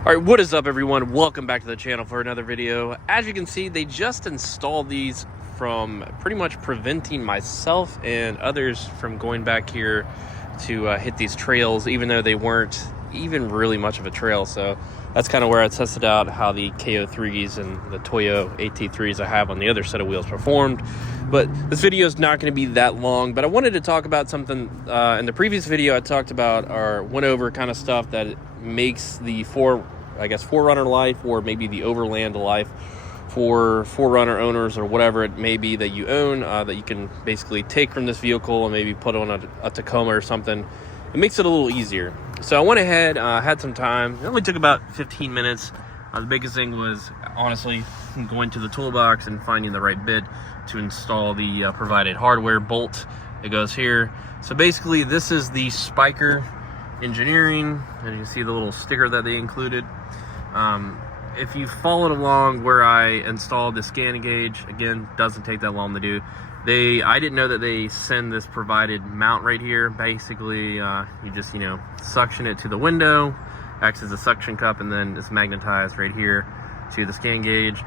All right, what is up, everyone? Welcome back to the channel for another video. As you can see, they just installed these from pretty much preventing myself and others from going back here to hit these trails, even though they weren't even really much of a trail. So that's kind of where I tested out how the KO3s and the Toyo AT3s I have on the other set of wheels performed. But this video is not going to be that long, but I wanted to talk about something. In the previous video, I talked about or went over kind of stuff that makes the 4Runner life, or maybe the Overland life for 4Runner owners, or whatever it may be that you own, that you can basically take from this vehicle and maybe put on a Tacoma or something. It makes it a little easier. So I went ahead, had some time. It only took about 15 minutes. The biggest thing was honestly going to the toolbox and finding the right bit to install the provided hardware bolt. It goes here. So basically this is the Spiker Engineering, and you can see the little sticker that they included. If you followed along where I installed the Scangauge, again, doesn't take that long to do. I didn't know that they send this provided mount right here. Basically, you just, suction it to the window, acts as a suction cup, and then it's magnetized right here to the Scangauge.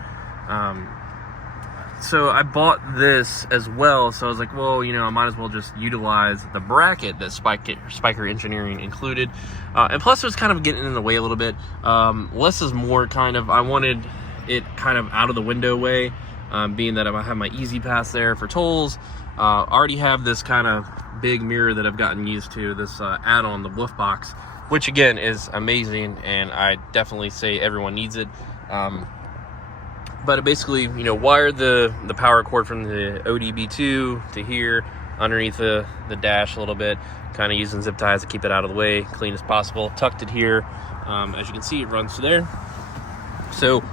So I bought this as well, so I was like, well, I might as well just utilize the bracket that Spiker Engineering included. And plus it was kind of getting in the way a little bit. Less is more kind of, I wanted it kind of out of the window way, being that I have my Easy Pass there for tolls. I already have this kind of big mirror that I've gotten used to, this add-on, the Wolf Box, which again is amazing, and I definitely say everyone needs it. But it basically, wired the power cord from the ODB2 to here, underneath the dash a little bit, kind of using zip ties to keep it out of the way, clean as possible. Tucked it here. As you can see, it runs through there. So,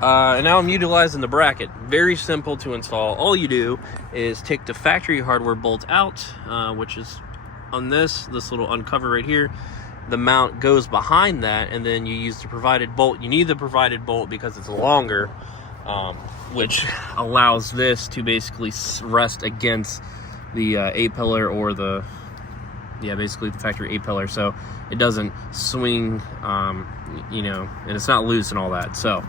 and now I'm utilizing the bracket. Very simple to install. All you do is take the factory hardware bolt out, which is on this little uncover right here. The mount goes behind that, and then you use the provided bolt. You need the provided bolt because it's longer, which allows this to basically rest against the A-pillar, or basically the factory A-pillar, so it doesn't swing, and it's not loose and all that. So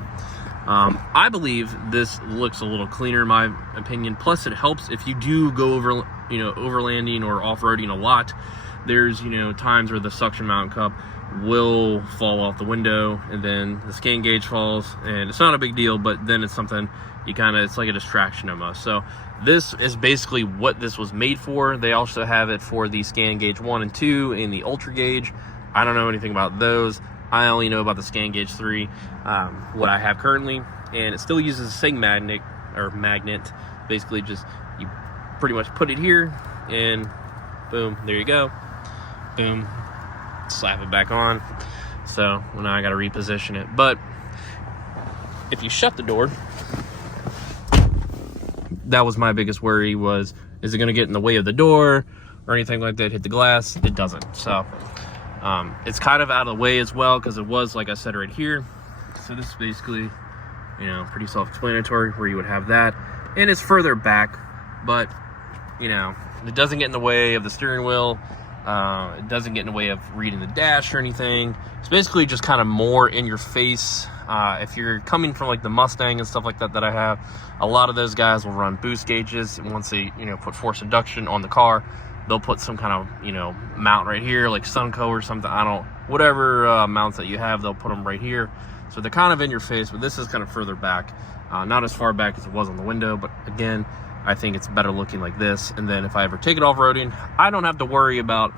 I believe this looks a little cleaner in my opinion. Plus it helps if you do go over, overlanding or off-roading a lot. There's, times where the suction mount cup will fall off the window, and then the Scangauge falls, and it's not a big deal, but then it's something it's like a distraction almost. So this is basically what this was made for. They also have it for the Scangauge 1 and 2 and the Ultra Gauge. I don't know anything about those. I only know about the Scangauge 3, what I have currently, and it still uses the same magnet. Basically just, you pretty much put it here, and boom, there you go. Boom, slap it back on. So now I got to reposition it. But if you shut the door, that was my biggest worry, was, is it going to get in the way of the door or anything like that, hit the glass? It doesn't. So it's kind of out of the way as well, because it was, like I said, right here. So this is basically, pretty self-explanatory where you would have that, and it's further back, but it doesn't get in the way of the steering wheel. It doesn't get in the way of reading the dash or anything. It's basically just kind of more in your face. If you're coming from like the Mustang and stuff like that I have, a lot of those guys will run boost gauges. Once they, put force induction on the car, they'll put some kind of, mount right here, like Sunco or something. Whatever mounts that you have, they'll put them right here. So they're kind of in your face, but this is kind of further back. Not as far back as it was on the window, but again, I think it's better looking like this. And then if I ever take it off-roading, I don't have to worry about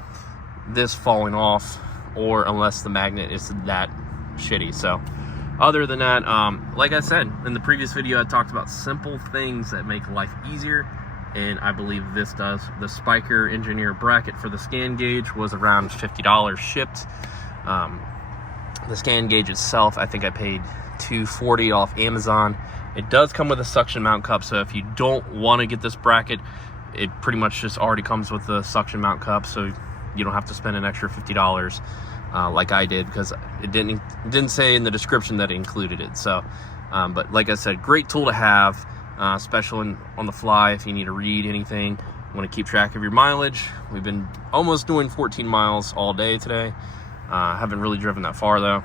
this falling off, or unless the magnet is that shitty. So other than that, like I said in the previous video, I talked about simple things that make life easier, and I believe this does. The Spiker Engineer bracket for the Scangauge was around $50 shipped. The Scangauge itself, I think I paid $240 off Amazon. It does come with a suction mount cup, so if you don't want to get this bracket, it pretty much just already comes with the suction mount cup, so you don't have to spend an extra $50 like I did, because it didn't say in the description that it included it. So but like I said, great tool to have, especially on the fly if you need to read anything, want to keep track of your mileage. We've been almost doing 14 miles all day today. Haven't really driven that far though.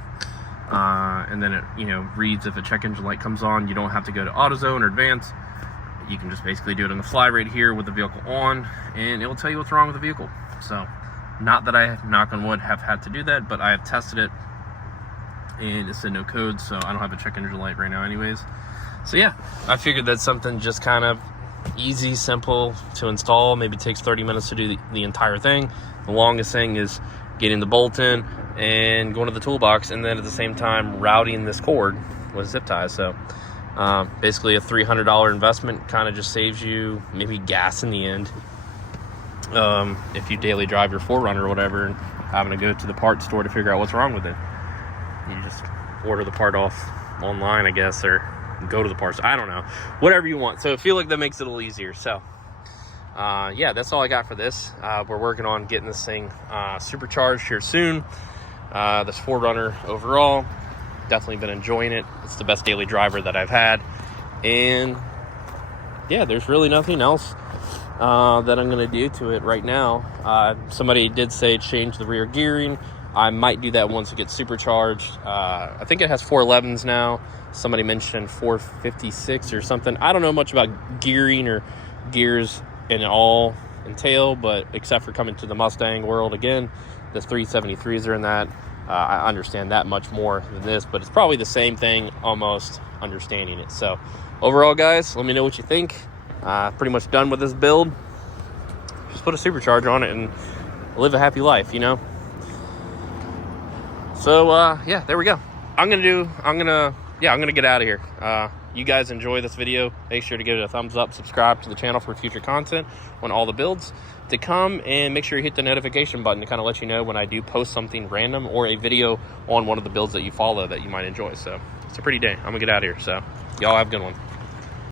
and then it, you know, reads if a check engine light comes on. You don't have to go to AutoZone or Advance. You can just basically do it on the fly right here with the vehicle on, and it will tell you what's wrong with the vehicle. So, not that I, knock on wood, have had to do that, but I have tested it, and it's in no code, so I don't have a check engine light right now anyways. So yeah, I figured that's something just kind of easy, simple to install. Maybe takes 30 minutes to do the entire thing. The longest thing is getting the bolt in and going to the toolbox, and then at the same time routing this cord with zip ties. So basically a $300 investment, kind of just saves you maybe gas in the end. If you daily drive your 4Runner or whatever, and having to go to the parts store to figure out what's wrong with it, you just order the part off online, I guess, or go to the parts. I don't know, whatever you want. So I feel like that makes it a little easier. So yeah, that's all I got for this. We're working on getting this thing supercharged here soon. This 4Runner overall, definitely been enjoying it. It's the best daily driver that I've had, and yeah, there's really nothing else that I'm going to do to it right now. Somebody did say change the rear gearing. I might do that once it gets supercharged. I think it has 411s now. Somebody mentioned 456 or something. I don't know much about gearing or gears in all entail, but except for coming to the Mustang world again, the 373s are in that. I understand that much more than this, but it's probably the same thing, almost, understanding it. So overall, guys, let me know what you think. Pretty much done with this build. Just put a supercharger on it and live a happy life, you know. So yeah, there we go. I'm gonna get out of here. You guys enjoy this video, make sure to give it a thumbs up, subscribe to the channel for future content on all the builds to come, and make sure you hit the notification button to kind of let you know when I do post something random or a video on one of the builds that you follow that you might enjoy. So it's a pretty day. I'm gonna get out of here. So y'all have a good one.